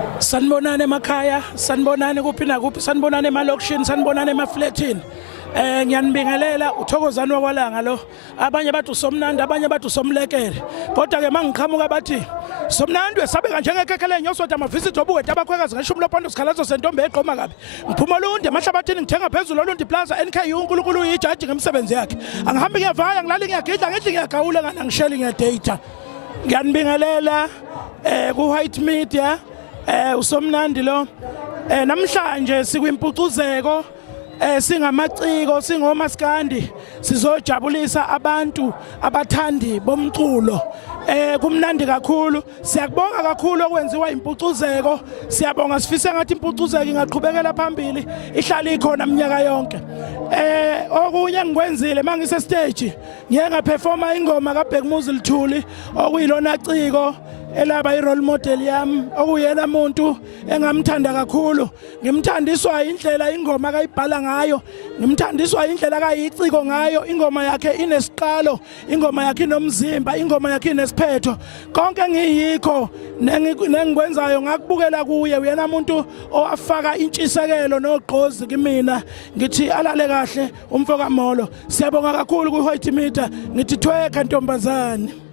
Sanibonani emakhaya, sanibonani kuphi nakuphi, sanibonani emalokishini, sanibonani emafletini. Ngiyanibingelela uthokozani wakwalanga lo. Abanye bathi usomnandi, abanye bathi usomlekele. Kodwa ke mangiqhamuka bathi somnandi wesabeka njengekekele nyosota amavisit obuwethu abakhwekazi ngeshumi lopondo sikhalazo sentombi eqoma kabi. Ngiphuma Lundi emahlabathini ngithenga phezulu Lundi Plaza NKU uNkulunkulu uyijaji ngemisebenzi yakhe. Angihambi ngiyavaya ngilali ngiyagidla ngithi ngiyagawula ngana ngisheli ngiyadata. Ngiyanibingelela ku White Media usomnandi lo namhlanje sikwimpucuzeko singamaciko singomaskandi sizojabulisa abantu abathandi bomculo kumnandi kakhulu siyakubonga kakhulu okwenziwa impucuzeko siyabonga sifise ngathi impucuzeko ingaqhubekela phambili ihlala ikhona iminyaka yonke okunye ngikwenzile mangise stage ngiye ngaperforma ingoma kaBhekumuzi Lithuli okuyilona ciko elaba irole model yami okuyena umuntu engamthanda kakhulu ngimthandiswa indlela ingoma akayibhala ngayo ngimthandiswa indlela akayiciko ngayo ingoma yakhe inesiqalo ingoma yakhe inomzimba ingoma yakhe inesiphetho konke ngiyikho nengikwenzayo ngakubukela kuye uyena umuntu owafaka intshisekelo nogqozi kimina ngithi alale kahle umfoka Molo siyabonga kakhulu ku White Media ngithi thweka ntombazane.